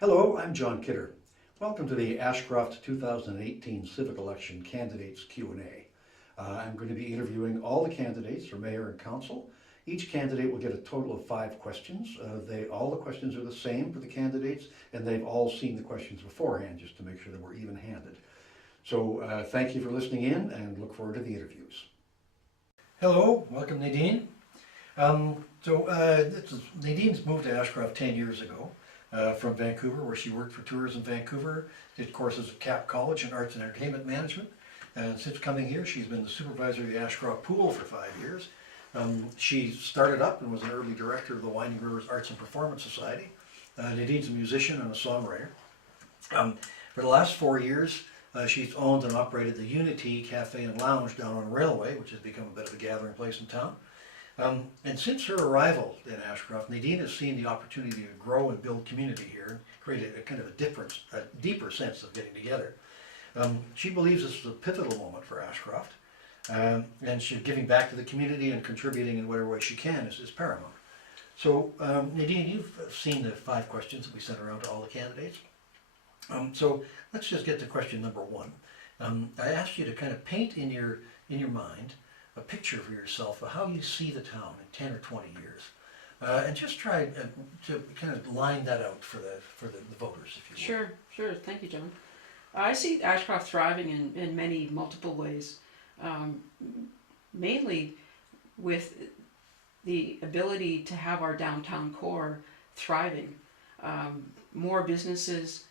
Hello, I'm John Kidder. Welcome to the Ashcroft 2018 Civic Election Candidates Q&A. I'm going to be interviewing all the candidates for mayor and council. Each candidate will get a total of 5 questions. All the questions are the same for the candidates, and they've all seen the questions beforehand just to make sure that we're even-handed. So thank you for listening in and look forward to the interviews. Hello, welcome Nadine. Nadine's moved to Ashcroft 10 years ago from Vancouver, where she worked for Tourism Vancouver, did courses at Cap College in Arts and Entertainment Management, and since coming here she's been the supervisor of the Ashcroft Pool for 5 years. She started up and was an early director of the Winding Rivers Arts and Performance Society. Nadine's a musician and a songwriter. For the last 4 years, she's owned and operated the Unity Cafe and Lounge down on Railway, which has become a bit of a gathering place in town. And since her arrival in Ashcroft, Nadine has seen the opportunity to grow and build community here, and create a kind of a deeper sense of getting together. She believes this is a pivotal moment for Ashcroft, and she's giving back to the community and contributing in whatever way she can is paramount. So Nadine, you've seen the 5 questions that we sent around to all the candidates. So let's just get to question number 1. I asked you to kind of paint in your mind a picture for yourself of how you see the town in 10 or 20 years, and just try to kind of line that out for the voters, if you will. Sure. Thank you, John. I see Ashcroft thriving in many multiple ways, mainly with the ability to have our downtown core thriving. More businesses,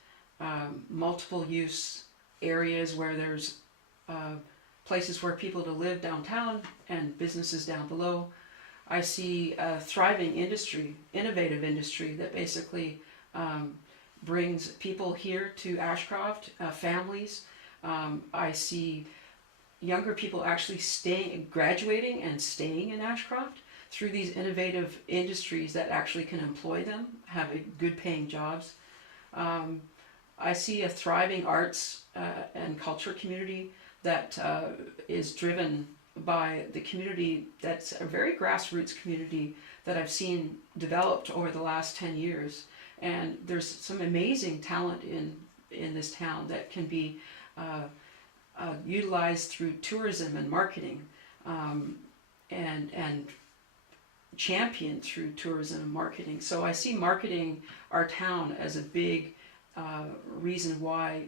multiple use areas where there's places where people to live downtown and businesses down below. I see a thriving industry, innovative industry that basically brings people here to Ashcroft, families. I see younger people actually graduating and staying in Ashcroft through these innovative industries that actually can employ them, have good paying jobs. I see a thriving arts and culture community that is driven by the community that's a very grassroots community that I've seen developed over the last 10 years. And there's some amazing talent in this town that can be utilized through tourism and marketing, and championed through tourism and marketing. So I see marketing our town as a big reason why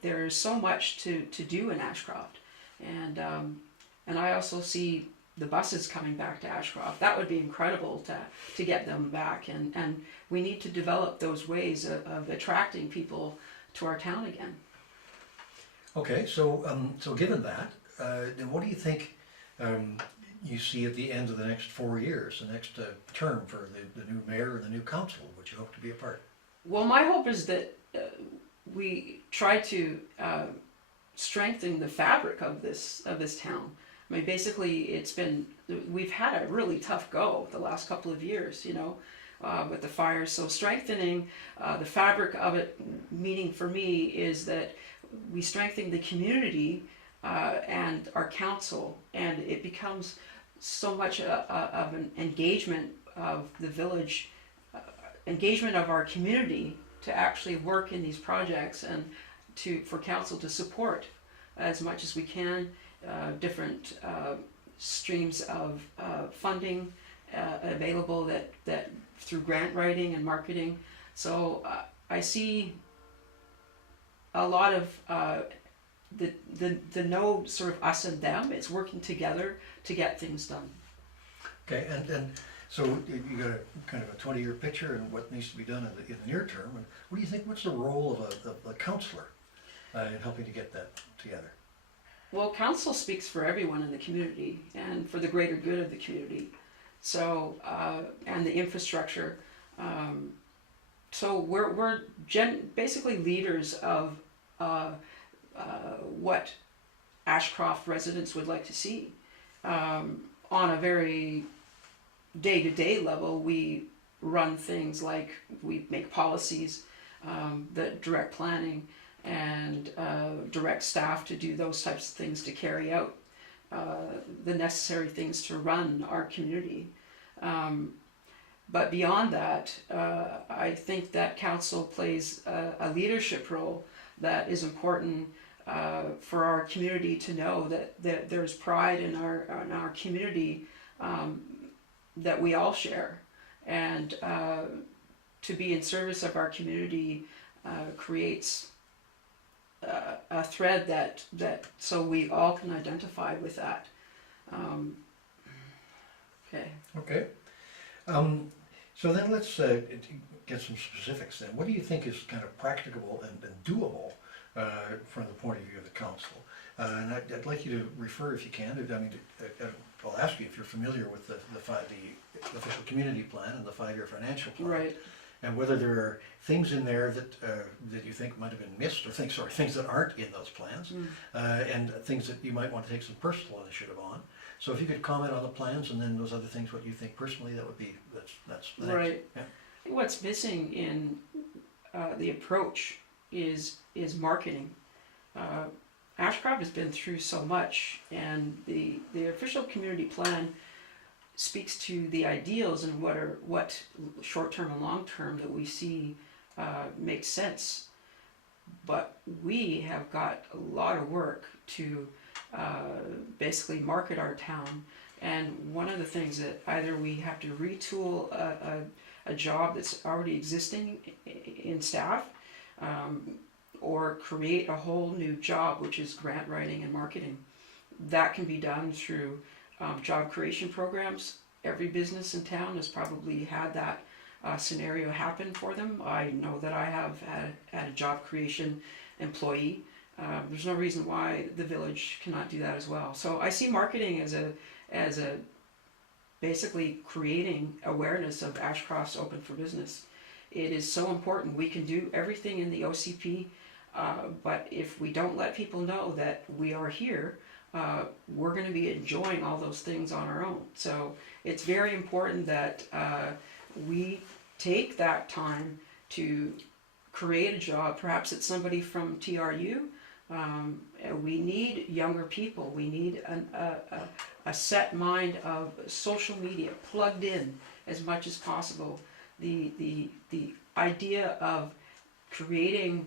there's so much to do in Ashcroft, and I also see the buses coming back to Ashcroft. That would be incredible to get them back, and we need to develop those ways of attracting people to our town again. Okay, so given that, then what do you think you see at the end of the next 4 years, the next term for the new mayor and the new council, which you hope to be a part? Well, my hope is that we try to strengthen the fabric of this town. I mean, basically, we've had a really tough go the last couple of years, with the fires. So strengthening the fabric of it, meaning for me, is that we strengthen the community and our council, and it becomes so much of an engagement of the village, engagement of our community to actually work in these projects, and for council to support as much as we can different streams of funding available that through grant writing and marketing. So I see a lot of the no sort of us and them. It's working together to get things done. Okay, and so you got a kind of a 20-year picture and what needs to be done in the near term. And what do you think? What's the role of a councillor in helping to get that together? Well, council speaks for everyone in the community and for the greater good of the community. So and the infrastructure. So we're basically leaders of what Ashcroft residents would like to see. On a very day-to-day level, we run things like we make policies that direct planning and direct staff to do those types of things, to carry out the necessary things to run our community. But beyond that, I think that council plays a leadership role that is important for our community to know that there's pride in our community that we all share, and to be in service of our community creates a thread that so we all can identify with that. Okay. Okay. So then let's get some specifics then. What do you think is kind of practicable and doable from the point of view of the council? And I'd like you to refer, if you can, I'll ask you if you're familiar with the official community plan and the 5-year financial plan. Right. And whether there are things in there that you think might have been missed, or things that aren't in those plans, and things that you might want to take some personal initiative on. So if you could comment on the plans and then those other things, what you think personally, that would be, that's the next. Right. Yeah. What's missing in the approach is marketing. Ashcroft has been through so much, and the official community plan speaks to the ideals and what short-term and long-term that we see makes sense. But we have got a lot of work to basically market our town, and one of the things that either we have to retool a job that's already existing in staff, or create a whole new job, which is grant writing and marketing. That can be done through job creation programs. Every business in town has probably had that scenario happen for them. I know that I have had a job creation employee. There's no reason why the village cannot do that as well. So I see marketing as a basically creating awareness of Ashcroft's open for business. It is so important. We can do everything in the OCP, but if we don't let people know that we are here, we're going to be enjoying all those things on our own. So it's very important that we take that time to create a job. Perhaps it's somebody from TRU. We need younger people. We need a set mind of social media plugged in as much as possible. The idea of creating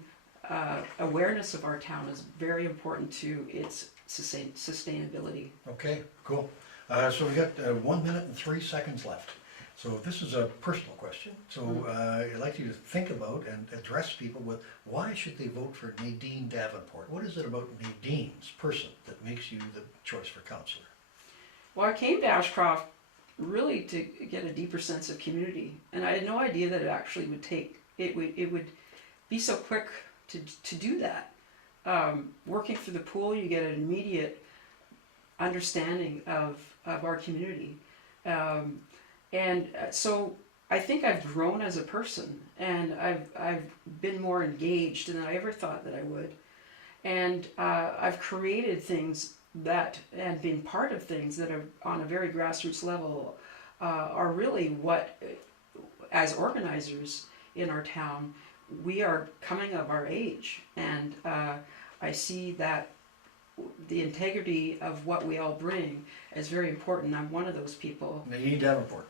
awareness of our town is very important to its sustainability. Okay, cool. So we got 1 minute and 3 seconds left. So this is a personal question. So I'd like you to think about and address people with, why should they vote for Nadine Davenport? What is it about Nadine's person that makes you the choice for councillor? Well, I came to Ashcroft really to get a deeper sense of community, and I had no idea that it actually would take, it would be so quick to do that. Working for the pool, you get an immediate understanding of our community. So I think I've grown as a person, and I've been more engaged than I ever thought that I would. And I've created things and been part of things that are on a very grassroots level are really what, as organizers in our town, we are coming of our age. And I see that the integrity of what we all bring is very important. I'm one of those people. Nadine Davenport.